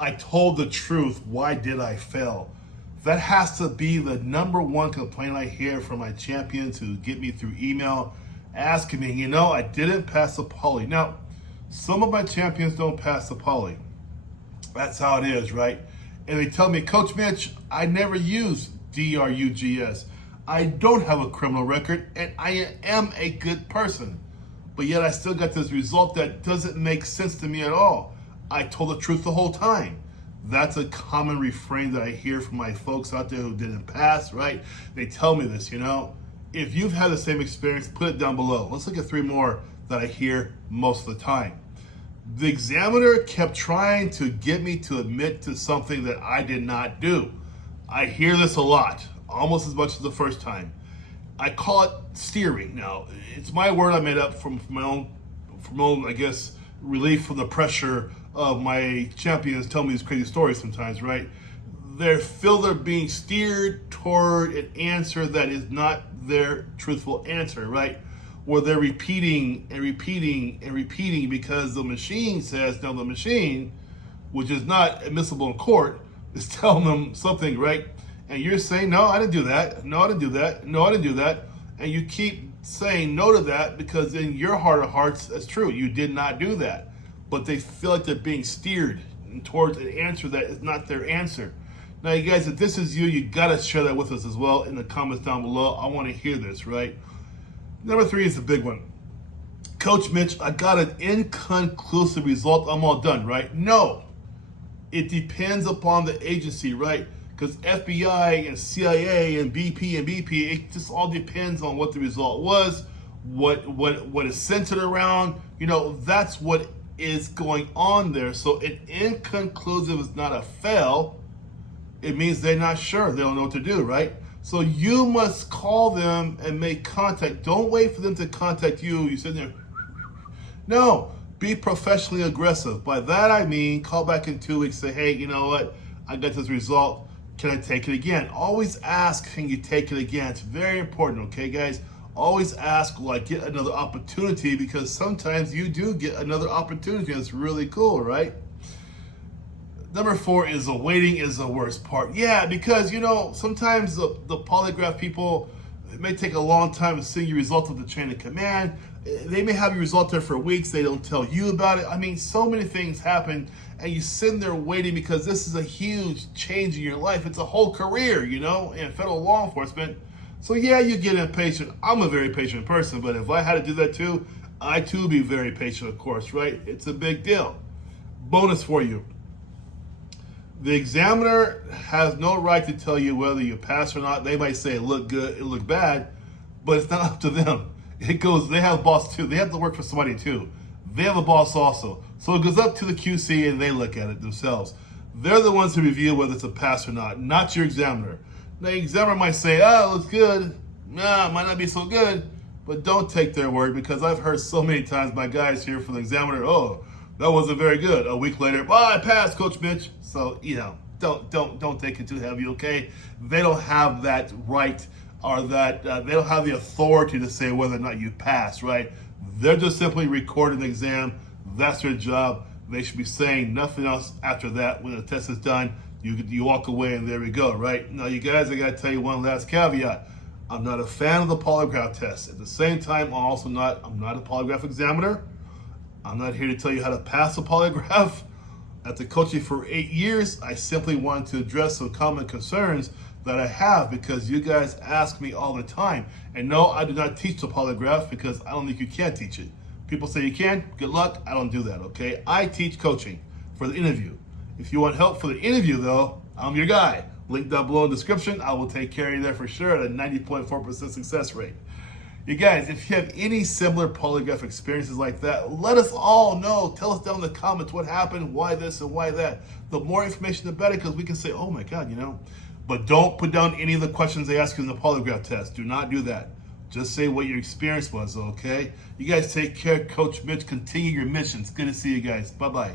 I told the truth. Why did I fail? That has to be the number one complaint I hear from my champions who get me through email asking me, I didn't pass the poly. Now, some of my champions don't pass the poly. That's how it is, right? And they tell me, Coach Mitch, I never use DRUGS. I don't have a criminal record, and I am a good person. But yet I still got this result that doesn't make sense to me at all. I told the truth the whole time. That's a common refrain that I hear from my folks out there who didn't pass, right? They tell me this, If you've had the same experience, put it down below. Let's look at 3 more that I hear most of the time. The examiner kept trying to get me to admit to something that I did not do. I hear this a lot, almost as much as the first time. I call it steering. Now, it's my word I made up from my own, I guess, relief from the pressure of my champions telling me these crazy stories sometimes, right? They feel they're being steered toward an answer that is not their truthful answer, right? Where they're repeating and repeating and repeating because the machine says, no, the machine, which is not admissible in court, is telling them something, right? And you're saying, no, I didn't do that. No, I didn't do that. No, I didn't do that. And you keep saying no to that because in your heart of hearts, that's true. You did not do that. But they feel like they're being steered towards an answer that is not their answer. Now, you guys, if this is you, you got to share that with us as well in the comments down below. I want to hear this, right? Number 3 is the big one. Coach Mitch, I got an inconclusive result. I'm all done, right? No. It depends upon the agency, right? Because FBI and CIA and BP, it just all depends on what the result was, what is centered around. That's what is going on there. So an inconclusive is not a fail. It means they're not sure. They don't know what to do, right? So you must call them and make contact. Don't wait for them to contact you. You sit there. No, be professionally aggressive. By that I mean call back in 2 weeks. Say, hey, you know what? I got this result. Can I take it again? Always ask, can you take it again? It's very important, okay, guys? Always ask, will I get another opportunity? Because sometimes you do get another opportunity. It's really cool, right? Number 4 is the waiting is the worst part. Yeah, because, sometimes the polygraph people, it may take a long time to see your result of the chain of command. They may have your result there for weeks. They don't tell you about it. I mean, so many things happen, and you sit there waiting because this is a huge change in your life. It's a whole career, in federal law enforcement. So yeah, you get impatient. I'm a very patient person, but if I had to do that too, I too would be very patient, of course, right? It's a big deal. Bonus for you. The examiner has no right to tell you whether you pass or not. They might say it looked good, it looked bad, but it's not up to them. They have a boss too. They have to work for somebody too. They have a boss also. So it goes up to the QC and they look at it themselves. They're the ones who review whether it's a pass or not your examiner. The examiner might say, oh, it looks good. Nah, it might not be so good, but don't take their word because I've heard so many times my guys here from the examiner, oh, that wasn't very good. A week later, I passed, Coach Mitch. So, don't take it too heavy, okay? They don't have that right or that they don't have the authority to say whether or not you pass, right? They're just simply recording the exam. That's their job. They should be saying nothing else after that. When the test is done, you walk away and there we go, right? Now, you guys, I got to tell you one last caveat. I'm not a fan of the polygraph test. At the same time, I'm not a polygraph examiner. I'm not here to tell you how to pass a polygraph. After coaching for 8 years, I simply wanted to address some common concerns that I have because you guys ask me all the time. And no, I do not teach the polygraph because I don't think you can teach it. People say you can, good luck. I don't do that, okay? I teach coaching for the interview. If you want help for the interview, though, I'm your guy. Link down below in the description. I will take care of you there for sure at a 90.4% success rate. You guys, if you have any similar polygraph experiences like that, let us all know. Tell us down in the comments what happened, why this and why that. The more information, the better, because we can say, oh my God, But don't put down any of the questions they ask you in the polygraph test. Do not do that. Just say what your experience was, okay? You guys take care. Coach Mitch, continue your mission. It's good to see you guys. Bye-bye.